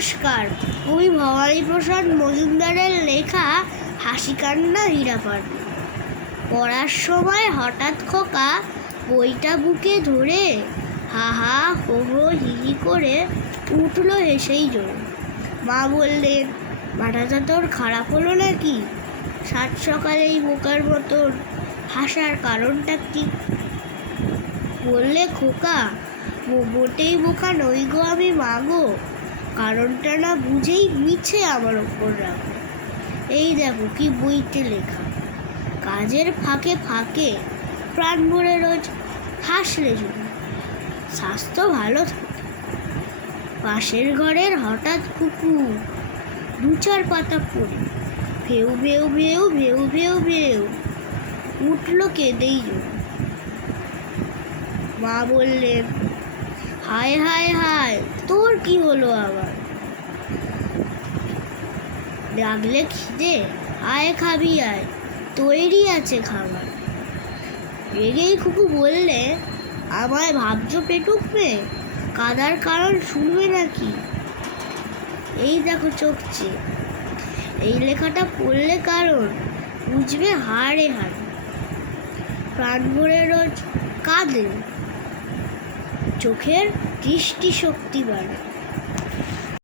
নমস্কার, কবি ভবানীপ্রসাদ মজুমদারের লেখা হাসি কান্না হীরাপাড়ি। পড়ার সময় হঠাৎ খোকা বইটা বুকে ধরে হা হা হো হো হি হি করে উঠলো হেসেই জোরে। মা বললেন, মাথাটা তোর খারাপ হলো নাকি? সাত সকালেই বোকার মতন হাসার কারণটা কি? বললে, খোকা মোটেই বোকা নই গো আমি, মা গো। কারণটা না বুঝেই মিছে আমার ওপর রাখো। এই দেখো কি বইতে লেখা, কাজের ফাঁকে ফাঁকে প্রাণ ভরে রোজ হাসলে যদি স্বাস্থ্য ভালো থাকে। পাশের ঘরের হঠাৎ কুকুর দু চার পাতা পড়ে ভেউ ভেউ ভেউ ভেউ ভেউ ভেউ উঠলো কেঁদেই জোরে। মা বললেন, হায় হায় হায়, তোর কি হলো আবার? লাগলে খিদে, আয় খাবি আয়, তৈরি আছে খাবার। রেগেই খুকু বললে, আমায় ভাবছো পেটুক মেয়ে, কাদার কারণ শুনবে নাকি? এই দেখো চোখছে, এই লেখাটা পড়লে কারণ বুঝবে হাড়ে হাড়ে। প্রাণ ভরে রোজ কাঁদে, চোখের দৃষ্টি শক্তি বাড়ে।